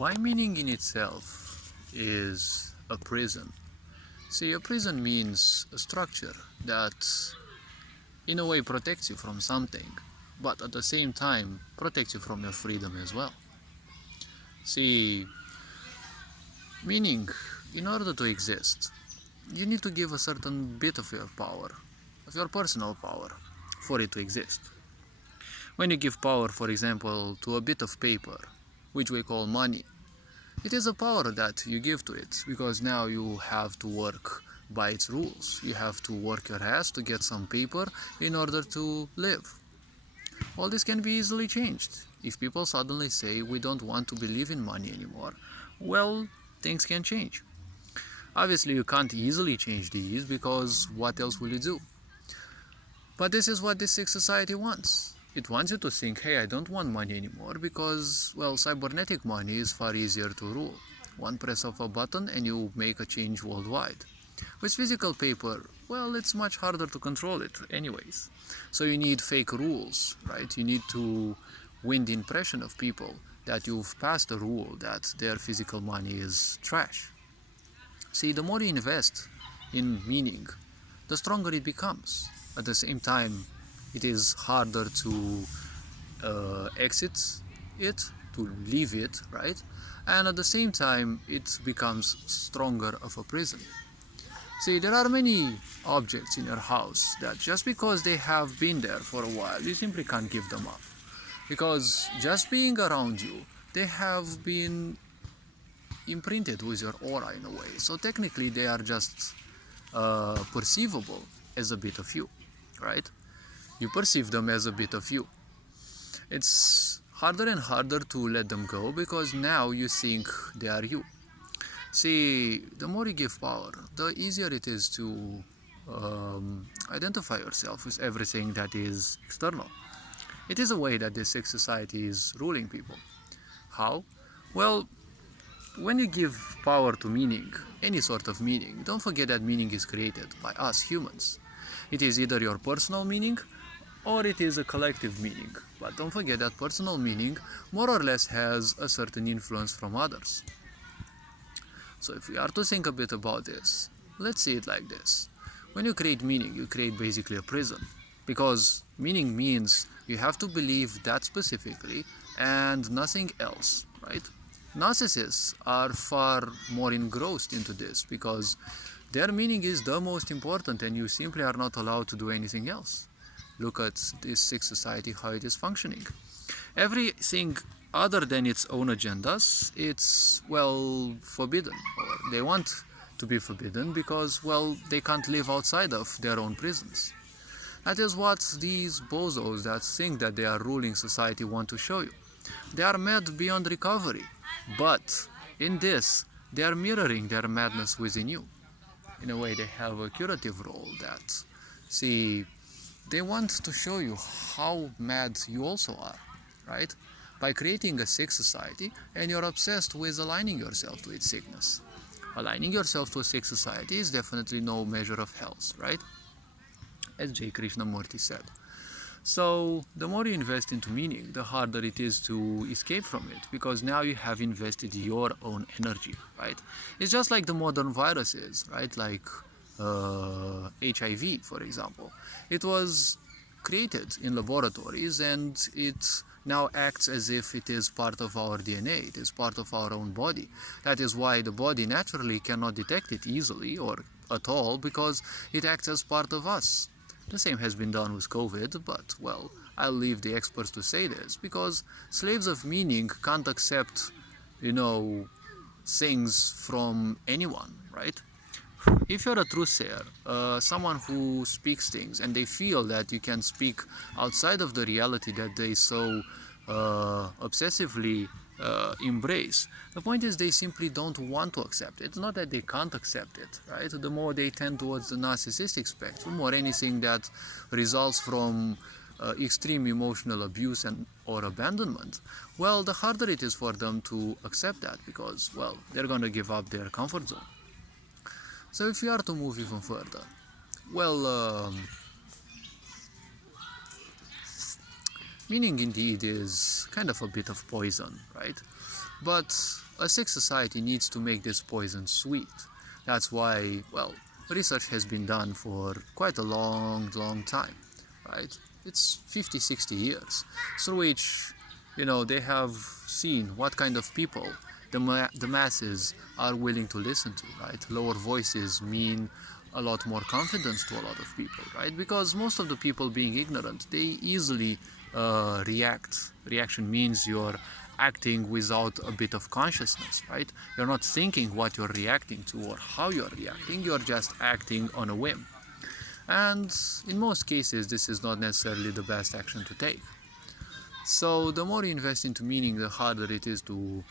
Why meaning in itself is a prison? See, a prison means a structure that in a way protects you from something, but at the same time protects you from your freedom as well. See, meaning, in order to exist, you need to give a certain bit of your power, of your personal power, for it to exist. When you give power, for example, to a bit of paper, which we call money, it is a power that you give to it, because now you have to work by its rules. You have to work your ass to get some paper in order to live. All this can be easily changed. If people suddenly say we don't want to believe in money anymore, well, things can change. Obviously, you can't easily change these, because what else will you do? But this is what this sick society wants. It wants you to think, hey, I don't want money anymore because, well, cybernetic money is far easier to rule. One press of a button and you make a change worldwide. With physical paper, well, it's much harder to control it anyways. So you need fake rules, right? You need to win the impression of people that you've passed a rule that their physical money is trash. See, the more you invest in meaning, the stronger it becomes. At the same time, it is harder to exit it, to leave it, right? And at the same time, it becomes stronger of a prison. See, there are many objects in your house that just because they have been there for a while, you simply can't give them up. Because just being around you, they have been imprinted with your aura in a way. So technically, they are just perceivable as a bit of you, right? You perceive them as a bit of you. It's harder and harder to let them go because now you think they are you. See, the more you give power, the easier it is to identify yourself with everything that is external. It is a way that this sick society is ruling people. How? Well, when you give power to meaning, any sort of meaning, don't forget that meaning is created by us humans. It is either your personal meaning or it is a collective meaning. But don't forget that personal meaning more or less has a certain influence from others. So if we are to think a bit about this, let's see it like this. When you create meaning, you create basically a prison. Because meaning means you have to believe that specifically and nothing else, right? Narcissists are far more engrossed into this because their meaning is the most important and you simply are not allowed to do anything else. Look at this sick society, how it is functioning. Everything other than its own agendas, it's, well, forbidden. Or they want to be forbidden because, well, they can't live outside of their own prisons. That is what these bozos that think that they are ruling society want to show you. They are mad beyond recovery, but in this, they are mirroring their madness within you. In a way, they have a curative role that, see, they want to show you how mad you also are, right? By creating a sick society, and you're obsessed with aligning yourself to its sickness. Aligning yourself to a sick society is definitely no measure of health, right? As J. Krishnamurti said. So, the more you invest into meaning, the harder it is to escape from it, because now you have invested your own energy, right? It's just like the modern viruses, right? Like HIV, for example. It was created in laboratories and it now acts as if it is part of our DNA, it is part of our own body. That is why the body naturally cannot detect it easily or at all, because it acts as part of us. The same has been done with COVID, but, well, I'll leave the experts to say this, because slaves of meaning can't accept, things from anyone, right? If you're a truth sayer, someone who speaks things and they feel that you can speak outside of the reality that they so obsessively embrace, the point is they simply don't want to accept it. It's not that they can't accept it, right? The more they tend towards the narcissistic spectrum or anything that results from extreme emotional abuse and or abandonment, well, the harder it is for them to accept that because, well, they're going to give up their comfort zone. So if we are to move even further, well, Meaning indeed is kind of a bit of poison, right? But a sick society needs to make this poison sweet. That's why, well, research has been done for quite a long time, right? It's 50, 60 years, through which, they have seen what kind of people the masses are willing to listen to, right? Lower voices mean a lot more confidence to a lot of people, right? Because most of the people being ignorant, they easily react. Reaction means you're acting without a bit of consciousness, right? You're not thinking what you're reacting to or how you're reacting, you're just acting on a whim. And in most cases, this is not necessarily the best action to take. So the more you invest into meaning, the harder it is to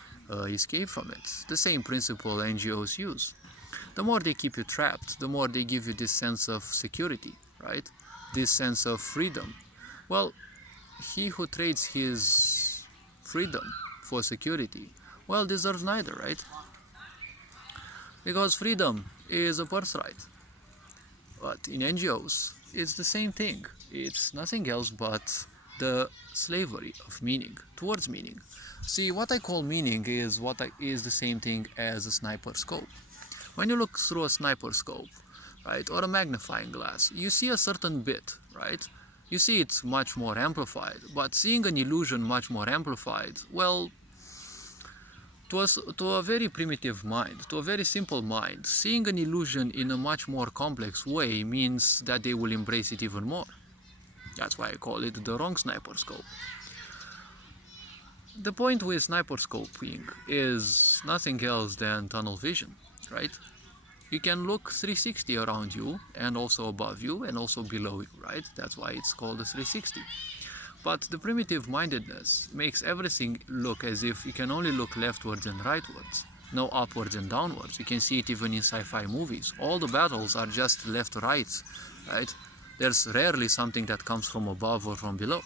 escape from it. The same principle NGOs use. The more they keep you trapped, the more they give you this sense of security, right? This sense of freedom. Well, he who trades his freedom for security, well, deserves neither, right? Because freedom is a birthright. But in NGOs, it's the same thing. It's nothing else but the slavery of meaning, towards meaning. See, what I call meaning is is the same thing as a sniper scope. When you look through a sniper scope, right, or a magnifying glass, you see a certain bit, right? You see it much more amplified, but seeing an illusion much more amplified, well, to a very primitive mind, to a very simple mind, seeing an illusion in a much more complex way means that they will embrace it even more. That's why I call it the wrong sniper scope. The point with sniper scoping is nothing else than tunnel vision, right? You can look 360 around you and also above you and also below you, right? That's why it's called a 360. But the primitive mindedness makes everything look as if you can only look leftwards and rightwards, no upwards and downwards. You can see it even in sci-fi movies. All the battles are just left-right, right? There's rarely something that comes from above or from below,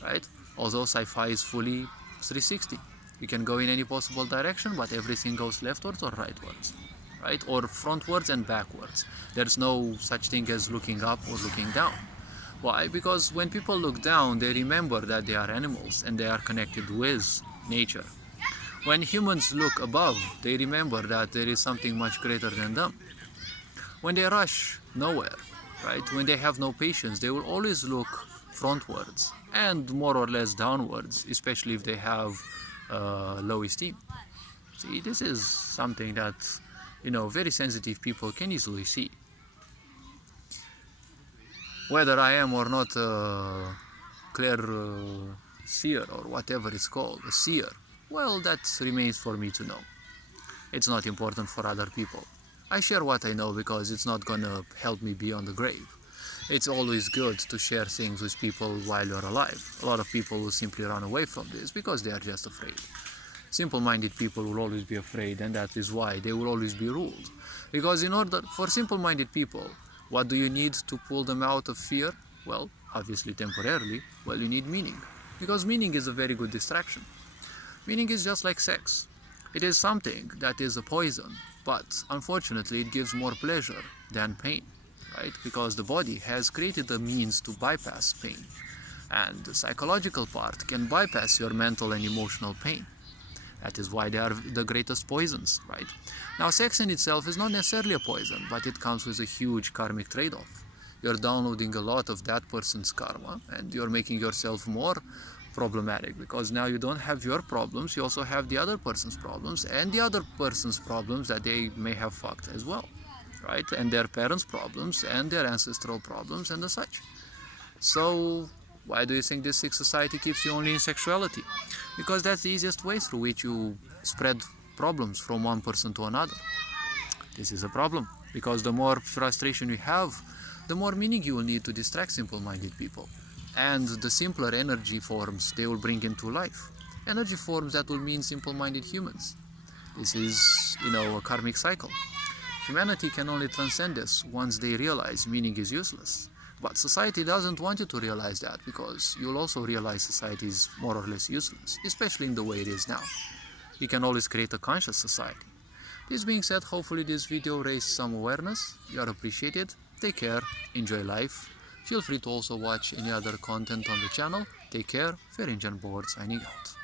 right? Although sci-fi is fully 360. You can go in any possible direction, but everything goes leftwards or rightwards, right? Or frontwards and backwards. There's no such thing as looking up or looking down. Why? Because when people look down, they remember that they are animals and they are connected with nature. When humans look above, they remember that there is something much greater than them. When they rush nowhere, right? When they have no patience, they will always look frontwards and more or less downwards, especially if they have low esteem. See, this is something that, very sensitive people can easily see. Whether I am or not a clear seer or whatever it's called, a seer, well, that remains for me to know. It's not important for other people. I share what I know because it's not gonna help me beyond the grave. It's always good to share things with people while you're alive. A lot of people will simply run away from this because they are just afraid. Simple-minded people will always be afraid, and that is why they will always be ruled. Because for simple-minded people, what do you need to pull them out of fear? Well, obviously temporarily, you need meaning. Because meaning is a very good distraction. Meaning is just like sex. It is something that is a poison, but unfortunately it gives more pleasure than pain, right? Because the body has created a means to bypass pain. And the psychological part can bypass your mental and emotional pain. That is why they are the greatest poisons, right? Now, sex in itself is not necessarily a poison, but it comes with a huge karmic trade-off. You're downloading a lot of that person's karma, and you're making yourself more problematic, because now you don't have your problems, you also have the other person's problems, and the other person's problems that they may have fucked as well, right? And their parents' problems, and their ancestral problems, and the such. So, why do you think this sick society keeps you only in sexuality? Because that's the easiest way through which you spread problems from one person to another. This is a problem, because the more frustration you have, the more meaning you will need to distract simple-minded people. And the simpler energy forms they will bring into life. Energy forms that will mean simple-minded humans. This is, a karmic cycle. Humanity can only transcend this once they realize meaning is useless. But society doesn't want you to realize that, because you'll also realize society is more or less useless, especially in the way it is now. You can always create a conscious society. This being said, hopefully this video raised some awareness. You are appreciated. Take care, enjoy life, Feel free to also watch any other content on the channel. Take care. Fair Engine Board signing out.